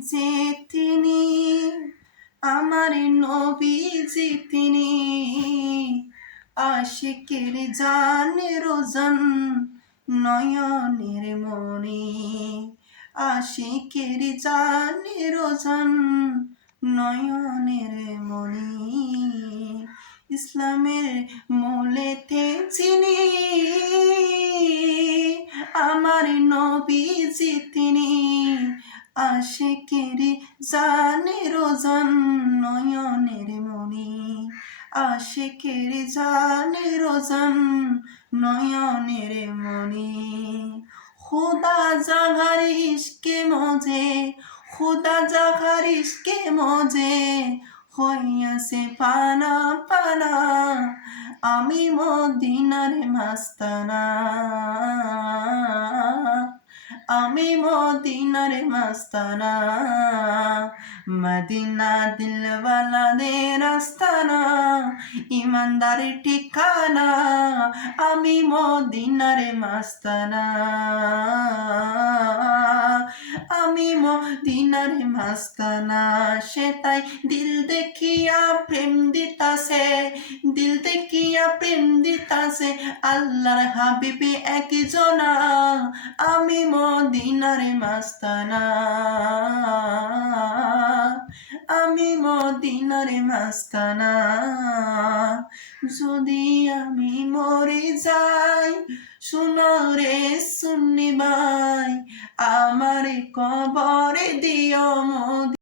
যে তিনি, আমার নবীজি তিনি। আশিকের জানে রোজন নয়নের মনি আশিকের জানে রোজন নয়নের মনি ইসলামের মূলেতে চিনি আমার নবীজি তিনি। আশিকের জানে রোজন নয়নের মনি আশিকের জানে রোজন নয়নের মনি খুদা জাগার ইশকে মজে, খুদা জাগার ইশকে মজে, হইয়াছে পানা পানা, আমি মদিনার মাস্তানা। আমি মদিনার মাস্তানা মদিনা দিলওয়ালাদের আস্তানা ইমানদার ঠিকানা আমি মদিনার মাস্তানা আমি মদিনার মাস্তানা সে তাই দিল দেখিয়া প্রেম দিতাছে দিল দেখিয়া প্রেম দিতাছে আল্লাহর হাবিবি একজনা আমি মদিনার মাস্তানা। আমি মদিনার মাস্তানা। যদি আমি মরে যাই সুনরে শুনিবাই শুনি ভাই, আমার কবরে দিও মদি